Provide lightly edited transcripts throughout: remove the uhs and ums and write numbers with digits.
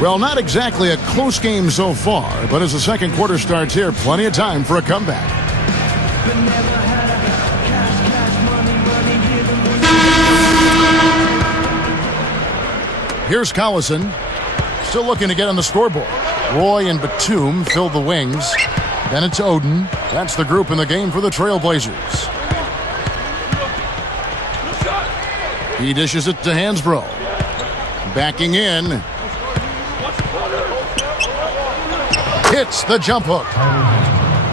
Well, not exactly a close game so far, but as the second quarter starts here, plenty of time for a comeback. Here's Collison, still looking to get on the scoreboard. Roy and Batum fill the wings. Then it's Oden. That's the group in the game for the Trailblazers. He dishes it to Hansbrough. Backing in. Hits the jump hook.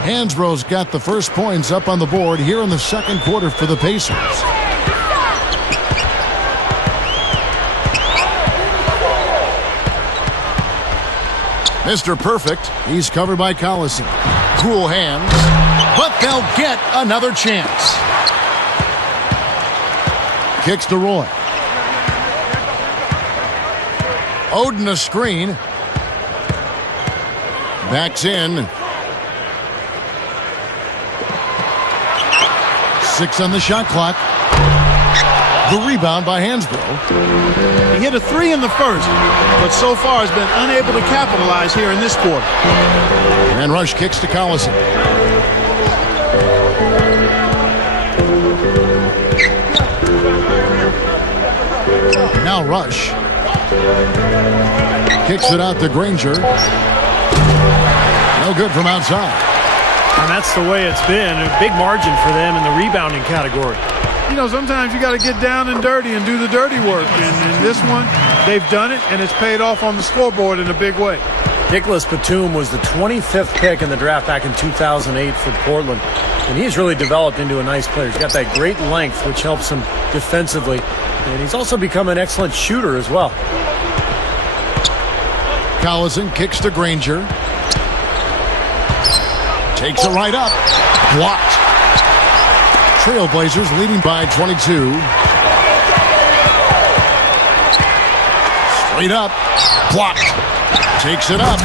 Hansbrough's got the first points up on the board here in the second quarter for the Pacers. Mr. Perfect, he's covered by Collison. Cool hands, but they'll get another chance. Kicks to Roy. Oden a screen. Backs in. 6 on the shot clock. The rebound by Hansbrough. He hit a 3 in the first, but so far has been unable to capitalize here in this quarter. And Rush kicks to Collison. Now Rush. Kicks it out to Granger. No good from outside. And that's the way it's been. A big margin for them in the rebounding category. You know, sometimes you got to get down and dirty and do the dirty work. And in this one, they've done it, and it's paid off on the scoreboard in a big way. Nicholas Batum was the 25th pick in the draft back in 2008 for Portland. And he's really developed into a nice player. He's got that great length, which helps him defensively. And he's also become an excellent shooter as well. Collison kicks to Granger. Takes it right up. Blocked. Trailblazers leading by 22. Straight up. Blocked. Takes it up.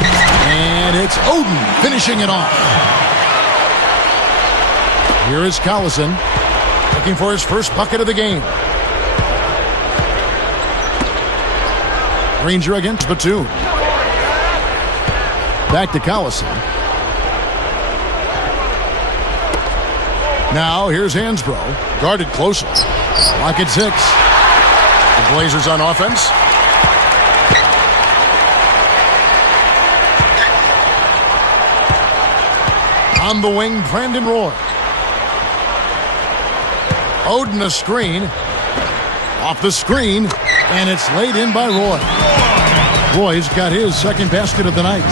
And it's Oden finishing it off. Here is Collison looking for his first bucket of the game. Granger against Batum. Back to Collison. Now here's Hansbrough, guarded closely. Lock at 6. The Blazers on offense. On the wing, Brandon Roy. Oden a screen. Off the screen, and it's laid in by Roy. Roy's got his second basket of the night.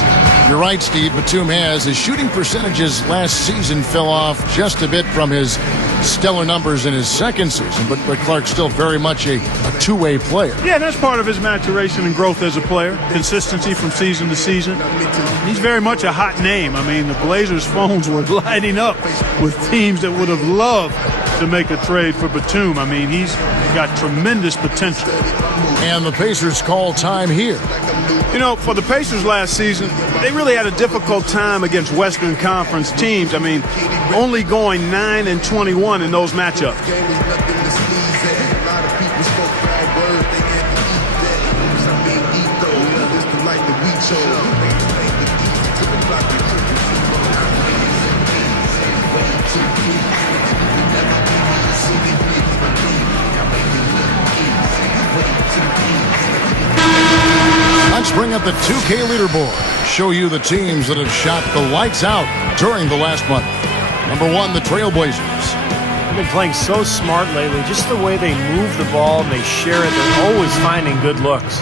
You're right, Steve. Batum has. His shooting percentages last season fell off just a bit from his stellar numbers in his second season, but Clark's still very much a two-way player. Yeah, that's part of his maturation and growth as a player. Consistency from season to season. He's very much a hot name. I mean, the Blazers' phones were lighting up with teams that would have loved to make a trade for Batum. I mean, he's got tremendous potential. And the Pacers call time here. You know, for the Pacers last season, they really had a difficult time against Western Conference teams. I mean, only going 9-21 in those matchups. Let's bring up the 2K leaderboard. Show you the teams that have shot the lights out during the last month. Number 1, the Trailblazers. They've been playing so smart lately. Just the way they move the ball and they share it. They're always finding good looks.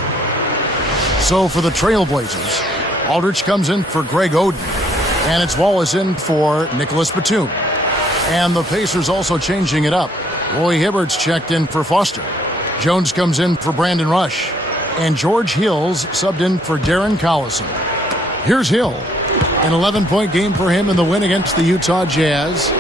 So for the Trailblazers, Aldridge comes in for Greg Oden. And it's Wallace in for Nicholas Batum. And the Pacers also changing it up. Roy Hibbert's checked in for Foster. Jones comes in for Brandon Rush. And George Hill's subbed in for Darren Collison. Here's Hill. An 11-point game for him in the win against the Utah Jazz.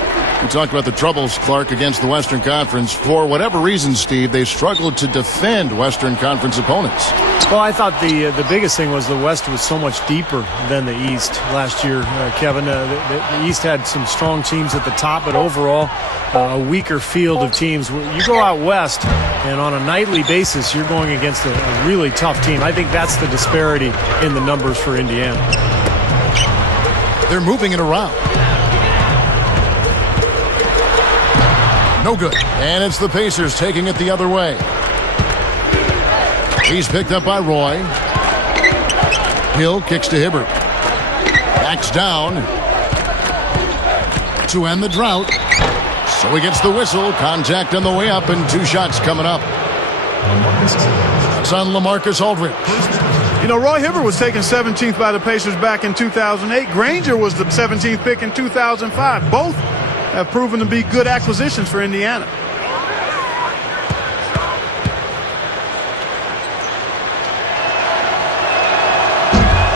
You talked about the troubles, Clark, against the Western Conference. For whatever reason, Steve, they struggled to defend Western Conference opponents. Well, I thought the biggest thing was the West was so much deeper than the East last year, Kevin. The East had some strong teams at the top, but overall a weaker field of teams. You go out West, and on a nightly basis, you're going against a really tough team. I think that's the disparity in the numbers for Indiana. They're moving it around. No good. And it's the Pacers taking it the other way. He's picked up by Roy. Hill kicks to Hibbert. Backs down to end the drought. So he gets the whistle. Contact on the way up and 2 shots coming up. It's on LaMarcus Aldridge. You know, Roy Hibbert was taken 17th by the Pacers back in 2008. Granger was the 17th pick in 2005. Both have proven to be good acquisitions for Indiana.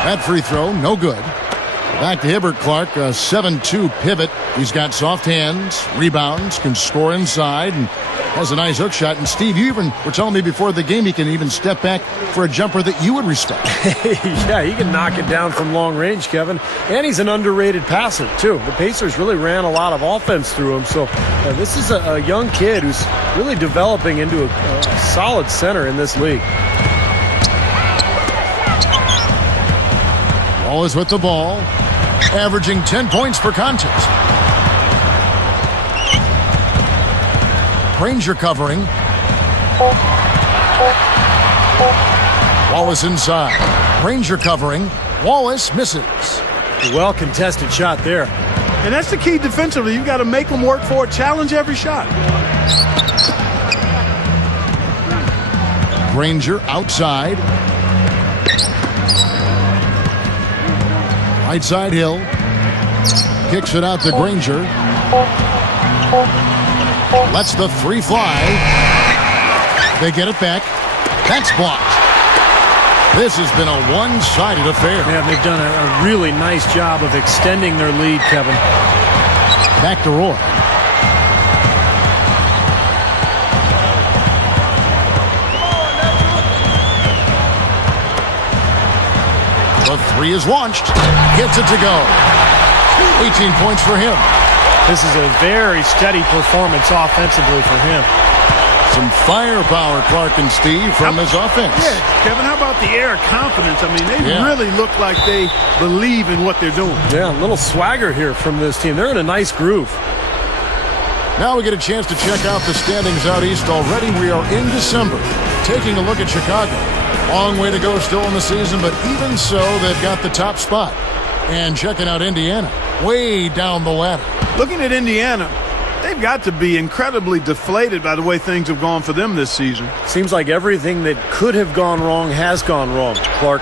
That free throw, no good. Back to Hibbert, Clark, a 7-2 pivot. He's got soft hands, rebounds, can score inside, and has a nice hook shot. And Steve, you even were telling me before the game he can even step back for a jumper that you would respect. Yeah, he can knock it down from long range, Kevin. And he's an underrated passer, too. The Pacers really ran a lot of offense through him. So this is a young kid who's really developing into a solid center in this league. Wallace with the ball, averaging 10 points per contest. Granger covering. Wallace inside. Granger covering. Wallace misses. Well contested shot there. And that's the key defensively. You've got to make them work for it, challenge every shot. Granger outside. Right side Hill. Kicks it out to Granger. Lets the 3 fly. They get it back. That's blocked. This has been a one-sided affair. Yeah, they've done a really nice job of extending their lead, Kevin. Back to Roy. The 3 is launched. Gets it to go. 18 points for him. This is a very steady performance offensively for him. Some firepower, Clark and Steve, from his offense. Yeah, Kevin, how about the air of confidence? I mean, they really look like they believe in what they're doing. Yeah, a little swagger here from this team. They're in a nice groove. Now we get a chance to check out the standings out east already. We are in December. Taking a look at Chicago. Long way to go still in the season, but even so, they've got the top spot. And checking out Indiana, way down the ladder. Looking at Indiana, they've got to be incredibly deflated by the way things have gone for them this season. Seems like everything that could have gone wrong has gone wrong, Clark.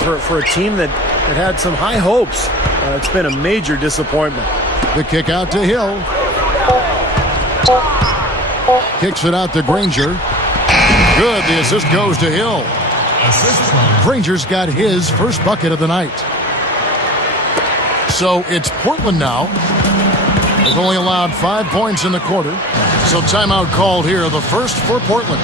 For a team that had some high hopes, it's been a major disappointment. The kick out to Hill. Kicks it out to Granger. Good, the assist goes to Hill. Granger's got his first bucket of the night. So it's Portland now. They've only allowed 5 points in the quarter. So timeout called here, the first for Portland.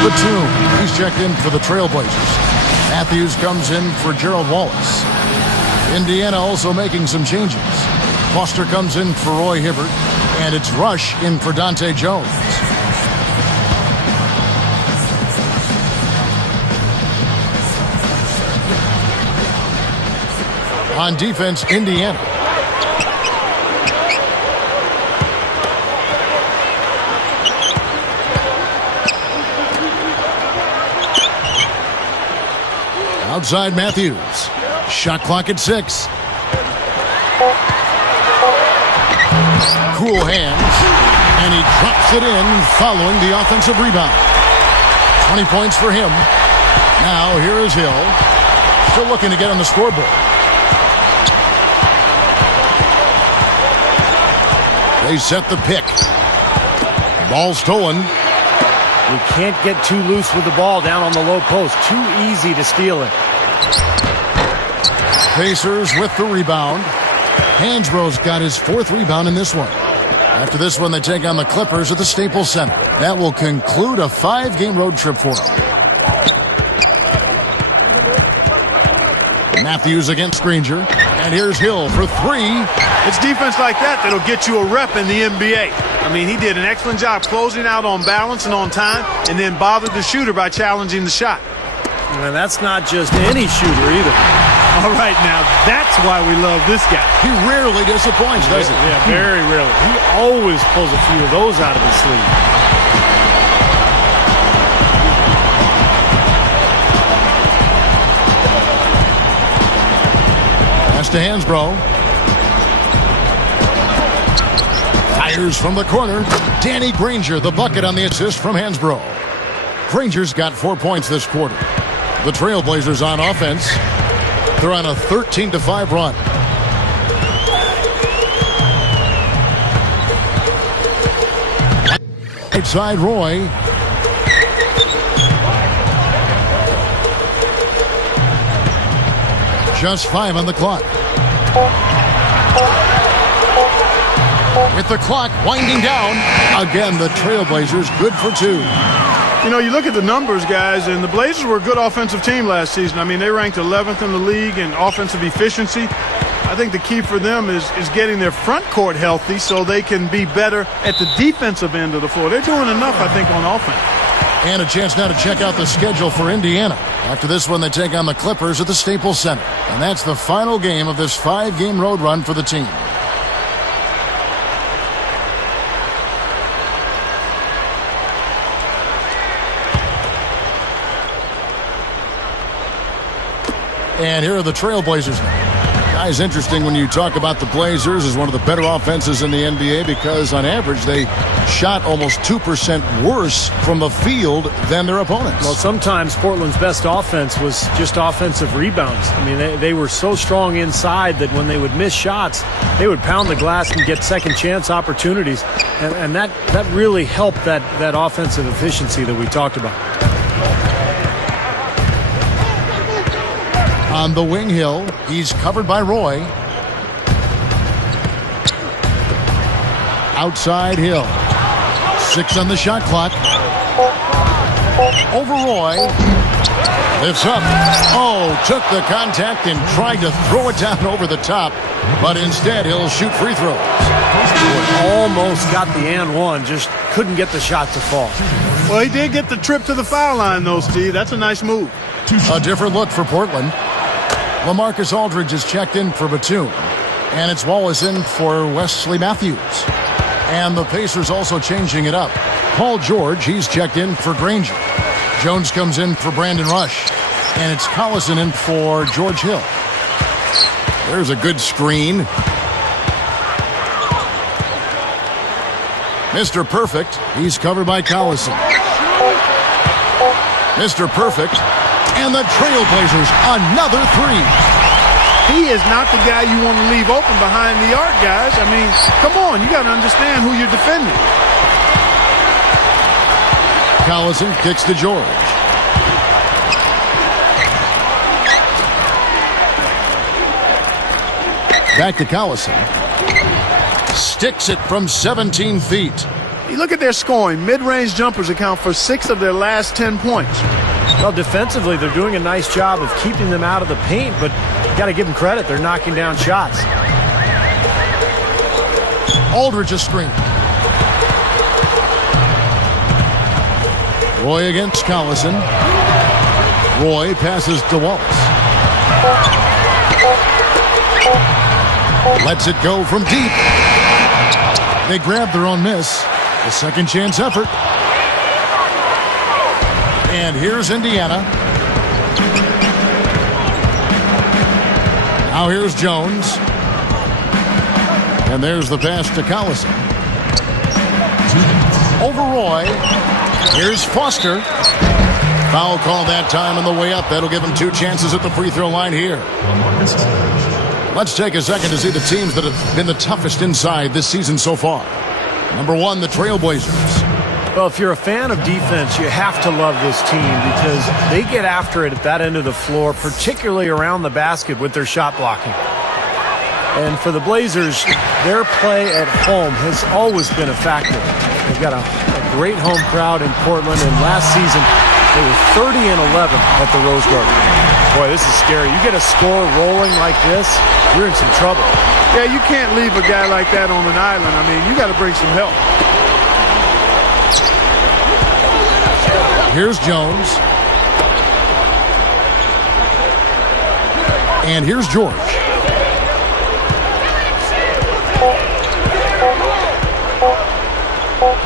Batum, he's checked in for the Trailblazers. Matthews comes in for Gerald Wallace. Indiana also making some changes. Foster comes in for Roy Hibbert, and it's Rush in for Dante Jones. On defense, Indiana. Outside Matthews. Shot clock at 6. Cool hands. And he drops it in following the offensive rebound. 20 points for him. Now here is Hill. Still looking to get on the scoreboard. They set the pick. Ball stolen. You can't get too loose with the ball down on the low post. Too easy to steal it. Pacers with the rebound. Hansbrough's got his 4th rebound in this one. After this one, they take on the Clippers at the Staples Center. That will conclude a 5-game road trip for them. Matthews against Granger. And here's Hill for 3. It's defense like that that'll get you a rep in the NBA. I mean, he did an excellent job closing out on balance and on time, and then bothered the shooter by challenging the shot. And that's not just any shooter either. All right, now that's why we love this guy. He rarely disappoints, does he? Yeah, very rarely. He always pulls a few of those out of his sleeve. Pass to Hansbrough. Fires from the corner. Danny Granger, the bucket on the assist from Hansbrough. Granger's got 4 points this quarter. The Trailblazers on offense. They're on a 13-5 run. Right side, Roy. Just 5 on the clock. With the clock winding down, again the Trailblazers good for 2. You know, you look at the numbers, guys, and the Blazers were a good offensive team last season. I mean, they ranked 11th in the league in offensive efficiency. I think the key for them is getting their front court healthy so they can be better at the defensive end of the floor. They're doing enough, I think, on offense. And a chance now to check out the schedule for Indiana. After this one, they take on the Clippers at the Staples Center. And that's the final game of this 5-game road run for the team. And here are the Trailblazers now. Guys, interesting when you talk about the Blazers as one of the better offenses in the NBA because on average they shot almost 2% worse from the field than their opponents. Well, sometimes Portland's best offense was just offensive rebounds. I mean, they were so strong inside that when they would miss shots, they would pound the glass and get second chance opportunities. And that really helped that offensive efficiency that we talked about. On the wing, Hill. He's covered by Roy. Outside, Hill. 6 on the shot clock. Over Roy. Lifts up. Oh, took the contact and tried to throw it down over the top. But instead, he'll shoot free throws. Almost got the and one. Just couldn't get the shot to fall. Well, he did get the trip to the foul line, though, Steve. That's a nice move. A different look for Portland. LaMarcus Aldridge is checked in for Batum. And it's Wallace in for Wesley Matthews. And the Pacers also changing it up. Paul George, he's checked in for Granger. Jones comes in for Brandon Rush. And it's Collison in for George Hill. There's a good screen. Mr. Perfect, he's covered by Collison. Mr. Perfect. And the Trailblazers, another 3. He is not the guy you want to leave open behind the arc, guys. I mean, come on, you got to understand who you're defending. Collison kicks to George. Back to Collison. Sticks it from 17 feet. You look at their scoring. Mid-range jumpers account for 6 of their last 10 points. Well, defensively, they're doing a nice job of keeping them out of the paint, but you got to give them credit. They're knocking down shots. Aldridge a screen. Roy against Collison. Roy passes to Wallace. Lets it go from deep. They grab their own miss. A second chance effort. And here's Indiana. Now here's Jones. And there's the pass to Collison. Over Roy. Here's Foster. Foul call that time on the way up. That'll give him 2 chances at the free throw line here. Let's take a second to see the teams that have been the toughest inside this season so far. Number 1, the Trailblazers. Well, if you're a fan of defense, you have to love this team because they get after it at that end of the floor, particularly around the basket with their shot blocking. And for the Blazers, their play at home has always been a factor. They've got a great home crowd in Portland, and last season they were 30-11 at the Rose Garden. Boy, this is scary. You get a score rolling like this, you're in some trouble. Yeah, you can't leave a guy like that on an island. I mean, you got to bring some help. Here's Jones. And here's George.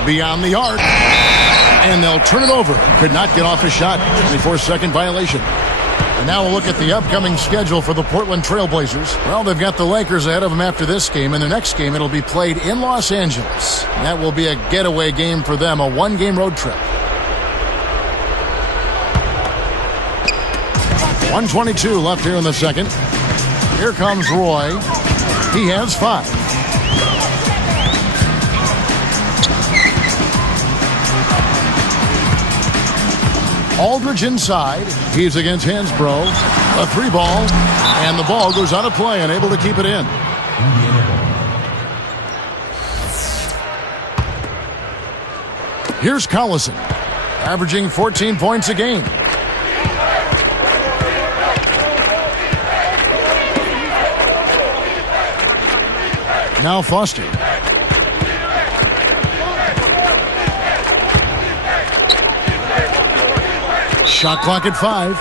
Beyond the arc. And they'll turn it over. Could not get off a shot. 24-second violation. And now we'll look at the upcoming schedule for the Portland Trailblazers. Well, they've got the Lakers ahead of them after this game. And the next game, it'll be played in Los Angeles. That will be a getaway game for them, a 1-game road trip. 1:22 left here in the second. Here comes Roy. He has 5. Aldridge inside. He's against Hansbrough. A 3-ball. And the ball goes out of play, unable to keep it in. Here's Collison, averaging 14 points a game. Now Foster. Shot clock at 5.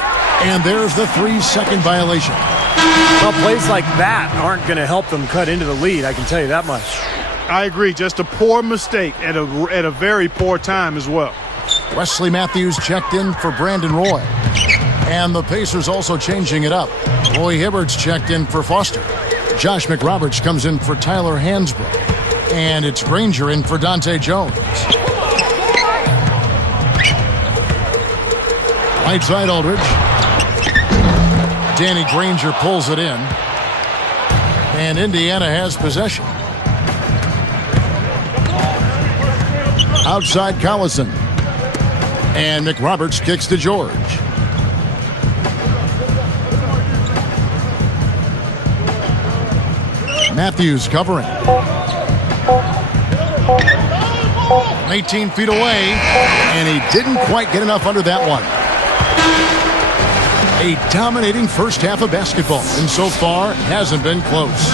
And there's the 3-second violation. Well, plays like that aren't going to help them cut into the lead, I can tell you that much. I agree. Just a poor mistake at a very poor time as well. Wesley Matthews checked in for Brandon Roy. And the Pacers also changing it up. Roy Hibbert's checked in for Foster. Josh McRoberts comes in for Tyler Hansbrough. And it's Granger in for Dante Jones. Right side Aldridge. Danny Granger pulls it in. And Indiana has possession. Outside Collison. And McRoberts kicks to George. Matthews covering. 18 feet away, and he didn't quite get enough under that one. A dominating first half of basketball, and so far hasn't been close.